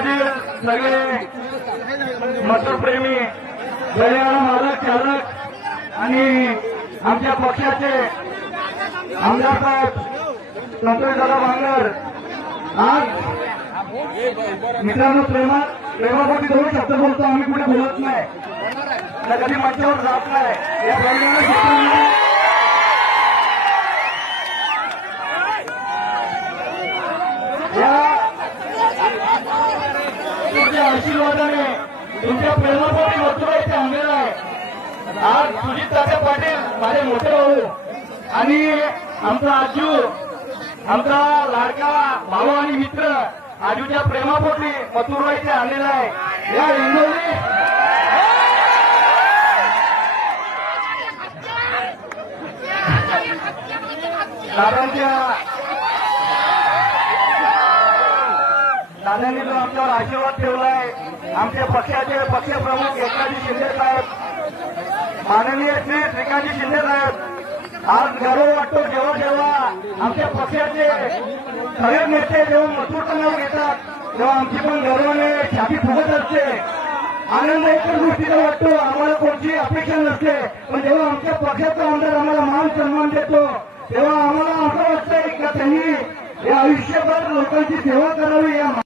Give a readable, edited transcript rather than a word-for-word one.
मधील सगळे मतप्रेमी बैलगाडा मालक चालक आणि आमच्या पक्षाचे आमदार साहेब संतोषदादा बांगर आज मित्रांनो प्रेमापोटी दोन शब्द बोलतो आम्ही कुठे बोलत नाही तर कधी मंचावर जात नाही या बैलगाडा क्षेत्रामध्ये तुमच्या आशीर्वादाने तुमच्या प्रेमापोटी वस्तुबाईचे आणलेला आहे। आज सुजित तात्या पाटील माझे मोठे भाऊ आणि आमचा आजू आमचा लाडका भाऊ आणि मित्र आजूच्या प्रेमापोटी मथुरबाईचे आणलेला आहे। या हिंगोली दादांनी जो आमच्यावर आशीर्वाद ठेवलाय आमच्या पक्षाचे पक्षप्रमुख एकनाथजी शिंदे साहेब माननीय श्री श्रीकांतजी शिंदे साहेब आज गर्व वाटतो जेव्हा जेव्हा आमच्या पक्षाचे खरे नेते जेव्हा मथुरचं नाव घेतात तेव्हा आमची पण गर्वाने छाती फुगत असते। आनंद एकच गोष्टीचा वाटतो आम्हाला कोणती अपेक्षा नसते पण जेव्हा आमच्या पक्षाचा आमदार आम्हाला मान सन्मान देतो तेव्हा आम्हाला असं वाटतंय की त्यांनी या आयुष्यभर लोकांची सेवा करावी या